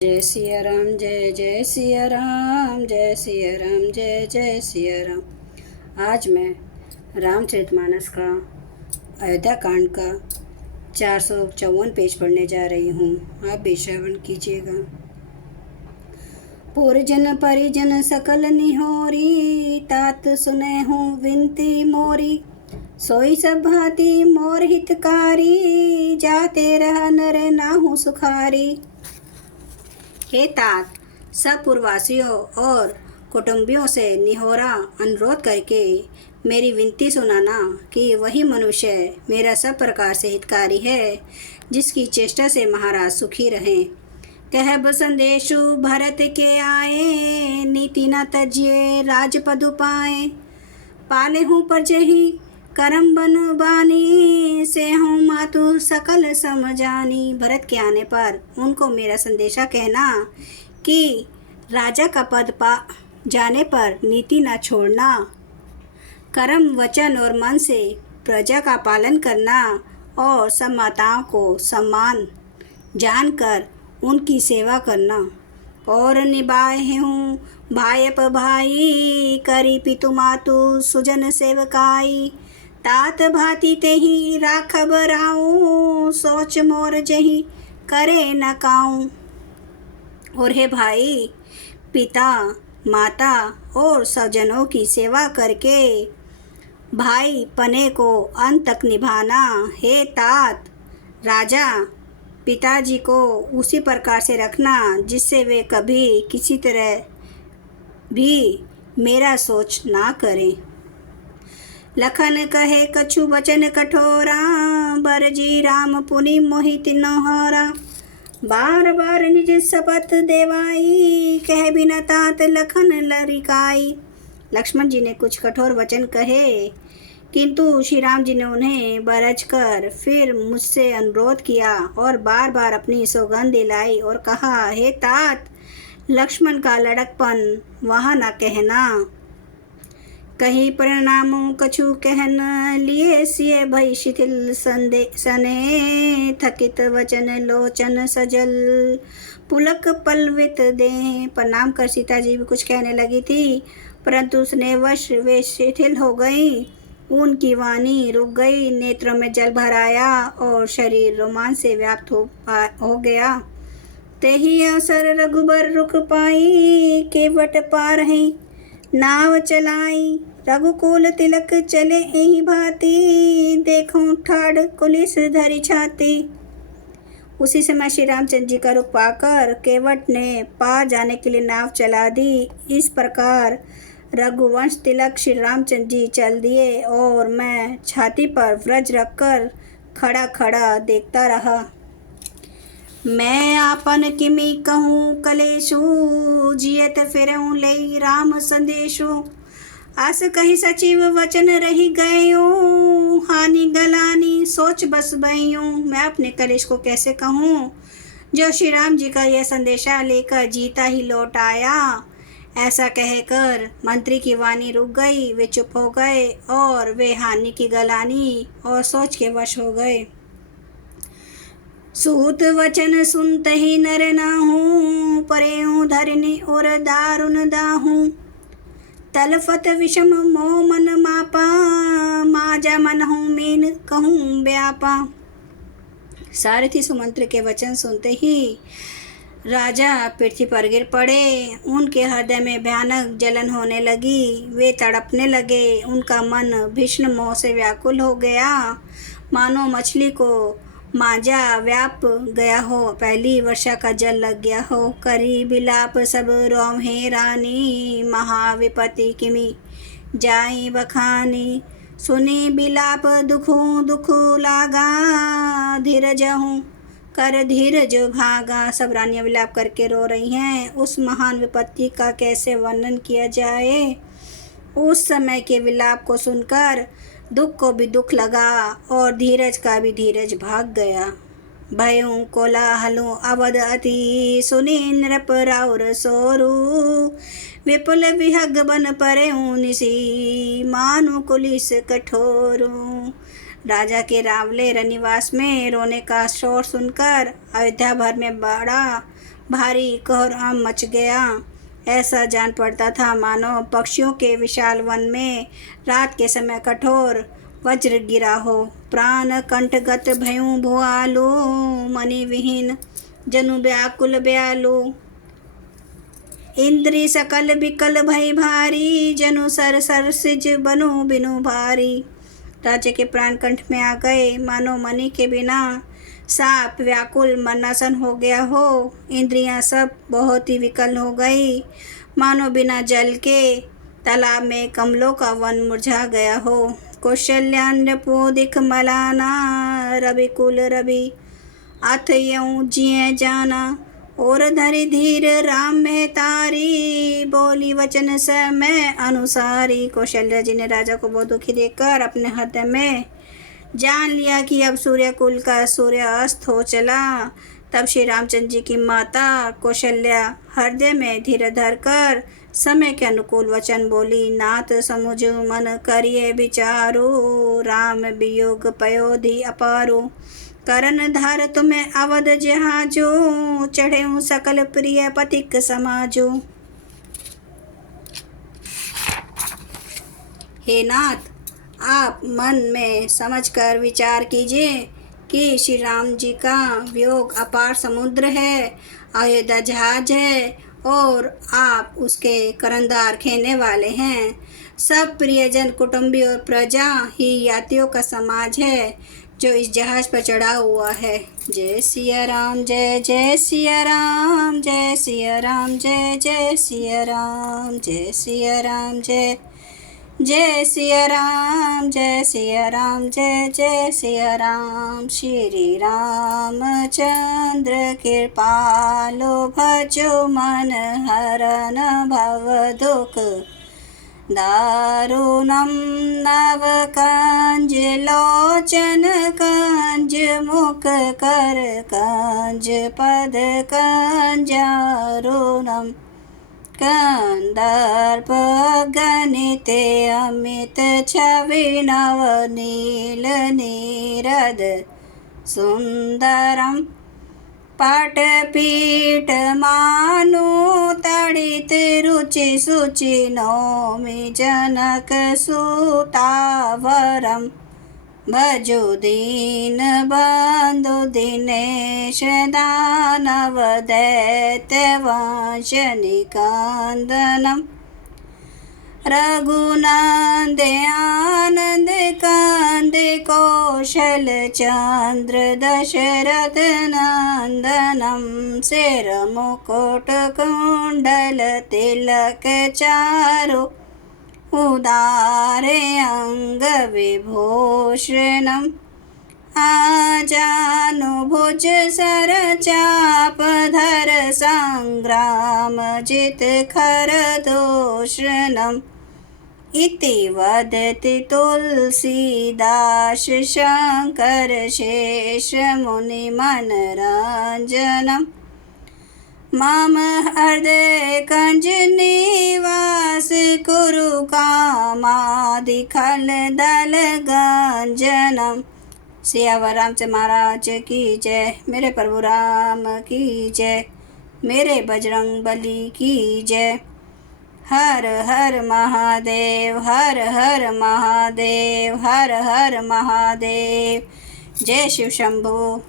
जय सिया राम, जय जय सिया राम, जय सिया राम, जय जय सिया राम। आज मैं रामचरितमानस का अयोध्या कांड का 454 पेज पढ़ने जा रही हूँ। आप भी श्रवण कीजिएगा। पुरजन परिजन सकल निहोरी, तात सुने हूँ विनती मोरी। सोई सब भांति मोर हितकारी, जाते रह नर नाहु सुखारी। हे तात, सब पूर्ववासियों और कुटुंबियों से निहोरा अनुरोध करके मेरी विनती सुनाना कि वही मनुष्य मेरा सब प्रकार से हितकारी है, जिसकी चेष्टा से महाराज सुखी रहें। कहब संदेशु भरत के आए, नीति न तजिए राजपद पाए। पाले हूँ प्रजहि करम बन बानी, से हूँ मातु सकल समझानी। भरत के आने पर उनको मेरा संदेशा कहना कि राजा का पद पा जाने पर नीति न छोड़ना, कर्म वचन और मन से प्रजा का पालन करना और सब माताओं को सम्मान जानकर उनकी सेवा करना। और निभाए हूँ भायप भाई, करी पितु मातु सुजन सेवकाई। तात भांति तेहि राखब राऊं, सोच मोर जही करे न काऊं। और हे भाई, पिता माता और स्वजनों की सेवा करके भाई पने को अंत तक निभाना। हे तात, राजा पिताजी को उसी प्रकार से रखना जिससे वे कभी किसी तरह भी मेरा सोच ना करें। लखन कहे कछु वचन कठोरा, बरजी राम पुनि मोहित नोहरा। बार बार निज शपथ देवाई, कह बिना तात लखन लरिकाई। लक्ष्मण जी ने कुछ कठोर वचन कहे, किंतु श्री राम जी ने उन्हें बरज कर फिर मुझसे अनुरोध किया और बार बार अपनी सौगंध दिलाई और कहा, हे तात, लक्ष्मण का लड़कपन वहाँ न कहना। कहीं परिणामों कछु कहन लिए, सिए भई शिथिल सने। थकित वचन लोचन सजल, पुलक पलवित दे। प्रणाम कर सीता जी भी कुछ कहने लगी थी, परंतु स्नेहवश वे शिथिल हो गई। उनकी वाणी रुक गई, नेत्रों में जल भर आया और शरीर रोमांच से व्याप्त हो गया। तेहि अवसर रघुबर रुक पाई, केवट पार है नाव चलाई। रघुकुल तिलक चले एहि भांति, देखूं ठाड़ कुलिस धरि छाती। उसी समय श्री रामचंद्र जी का रुख पाकर केवट ने पार जाने के लिए नाव चला दी। इस प्रकार रघुवंश तिलक श्री रामचंद्र जी चल दिए और मैं छाती पर व्रज रखकर खड़ा खड़ा देखता रहा। मैं आपन किमि कहूँ कलेशु, जियत फिरऊँ ले राम संदेशु। आस कही सचिव वचन रही गयो, हानि गलानी सोच बस बयो। मैं अपने कलेश को कैसे कहूँ, जो श्री राम जी का यह संदेशा लेकर जीता ही लौट आया। ऐसा कहकर मंत्री की वाणी रुक गई, वे चुप हो गए और वे हानि की गलानी और सोच के वश हो गए। सूत वचन सुनते ही नर नाहूँ, परेऊँ धरनी और दारुण दाहूँ। तलफत विषम मोह मन मापा, माजा मन हूँ मीन कहूँ व्यापा। सारथी सुमंत्र के वचन सुनते ही राजा पृथ्वी पर गिर पड़े। उनके हृदय में भयानक जलन होने लगी, वे तड़पने लगे। उनका मन भीषण मोह से व्याकुल हो गया, मानो मछली को मांझा व्याप गया हो, पहली वर्षा का जल लग गया हो। करी बिलाप सब रोम हे रानी, महाविपति किमि जाई बखानी। सुनी बिलाप दुखों दुख लागा, धीरज हूँ कर धीरज भागा। सब रानियां विलाप करके रो रही हैं। उस महान विपत्ति का कैसे वर्णन किया जाए। उस समय के विलाप को सुनकर दुख को भी दुख लगा और धीरज का भी धीरज भाग गया। भयों कोलाहलों अवध अति, सुनी नृप राउर सोरू। विपुल विहग बन परेऊँ निसी, मानु कुलिस कठोरू। राजा के रावले रनिवास में रोने का शोर सुनकर अयोध्या भर में बड़ा भारी कोहराम मच गया। ऐसा जान पड़ता था मानो पक्षियों के विशाल वन में रात के समय कठोर वज्र गिरा हो। प्राण कंठगत भयूं भुआलु, मनि विहीन जनु व्याकुल ब्यालु। इंद्री सकल विकल भई भारी, जनु सर सर सिज बनु बिनु भारी। राजा के प्राण कंठ में आ गए, मानो मणि के बिना साप व्याकुल मरनासन हो गया हो। इंद्रियां सब बहुत ही विकल हो गई, मानो बिना जल के तालाब में कमलों का वन मुरझा गया हो। कौशल्यान्यपो दिख मलाना, रवि कुल रवि अथ यूं जिए जाना। और धरि धीर राम में तारी, बोली वचन समय अनुसारी। कौशल्या जी ने राजा को बहुत दुखी देखकर अपने हृदय में जान लिया कि अब सूर्य कुल का सूर्य अस्त हो चला। तब श्री रामचंद्र जी की माता कौशल्या हृदय में धीरे धर कर समय के अनुकूल वचन बोली। नाथ समुझ मन करिए विचारो, राम वियोग पयोधि अपारो। करन धार तुम्हें अवध जहाजो, चढ़े हूँ सकल प्रिय पथिक समाजो। हे नाथ, आप मन में समझकर विचार कीजिए कि श्री राम जी का वियोग अपार समुद्र है, अयोध्या जहाज है और आप उसके करंदार खेने वाले हैं। सब प्रियजन कुटुंबी और प्रजा ही यात्रियों का समाज है जो इस जहाज पर चढ़ा हुआ है। जय सिया राम, जय जय सिया राम, जय सिया राम, जय जय सिया राम, जय सिया राम, जय जय सिया राम, जय सिया राम, जय जय सिया राम। श्री रामचंद्र कृपालो, भजो मन हरन भव दुख दारुणम। नव कंज लोचन कंज, मुख कर कंज, पद कंजारुणम। कंदर्प गणिते अमित छवि, नव नील नीरद सुंदरम। पटपीठ मानु तड़ित, रुचि सुचि नौमि जनक सुतावरम। भजो दीन बंधु दिनेश, दानव दैत्य वंश निकंदनम। रघुनंद आनंद कंद, कौशल चंद्र दशरथ नंदनम। सिर मुकुट कुंडल तिलक चारु, उदारे अंग विभूषणम। आजानुभुज सर चाप धर, संग्राम जित खर दूषणम। इति वदति तुलसीदास, शंकर शेष मुनि मनरंजनम। मम हृदय कंज निवास, कुरु कामादि खल दल गंजनम। सियावर रामचंद्र महाराज की जय। मेरे प्रभु राम की जय। मेरे बजरंग बली की जय। हर हर महादेव, हर हर महादेव, हर हर महादेव। जय शिव शंभु।